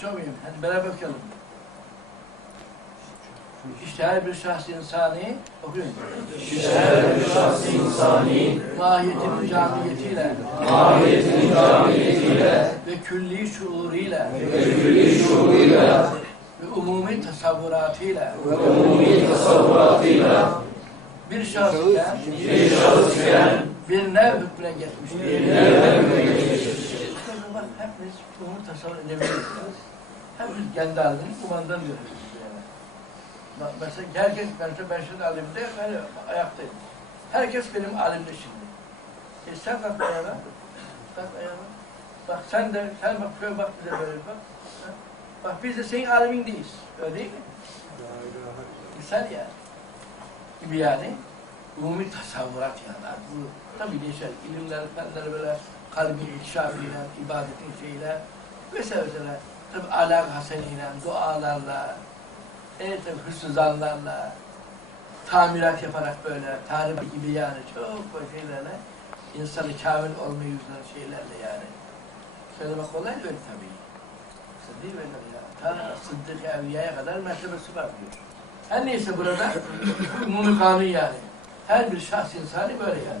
Çok mühim. Hadi beraber okuyalım. İşte her bir şahs insani okuyun. İşte her bir şahs insani Mahiyetinin camiyetiyle mahiyetinin camiyetiyle ve külli şuuruyla ve külli şuuruyla ve umumi tasavvuratıyla ve umumi tasavvuratıyla bir şahs iken bir şahıs iken bir nev hükmüne geçmiştir. nereden geçmiştir? İşte bak hepimiz umumi tasavvur edebiliriz. Hepimiz kendi halini kumandan görüyoruz. Yani. Mesela herkes, mesela ben şimdi alimde böyle ayaktayım. Herkes benim alimde şimdi. E sen kalk ayağa. Kalk ayağa. Bak sen de, sen bak şöyle bak bize böyle bak. Ha? Bak biz de senin alimin değiliz. Öyle değil mi? Misal ya. Gibi yani. Umumi tasavvurat yani. Bu tabii değişen ilimler, fenler böyle kalbin inkişafıyla, ibadetin şeyle vesaire vesaire. Tabii ahlak haseniyle, dualarla, e tabii hüsnü zanlarla, tamirat yaparak böyle, tarif gibi yani çok böyle şeylerle, insanı kamil olma yüzünden şeylerle yani. Söylemek kolay değil tabii. Değil böyle ya. Ta Sıddık Evliya'ya kadar mertebesi var diyor. Her neyse burada umumi kanun yani. Her bir şahs insani böyle yani.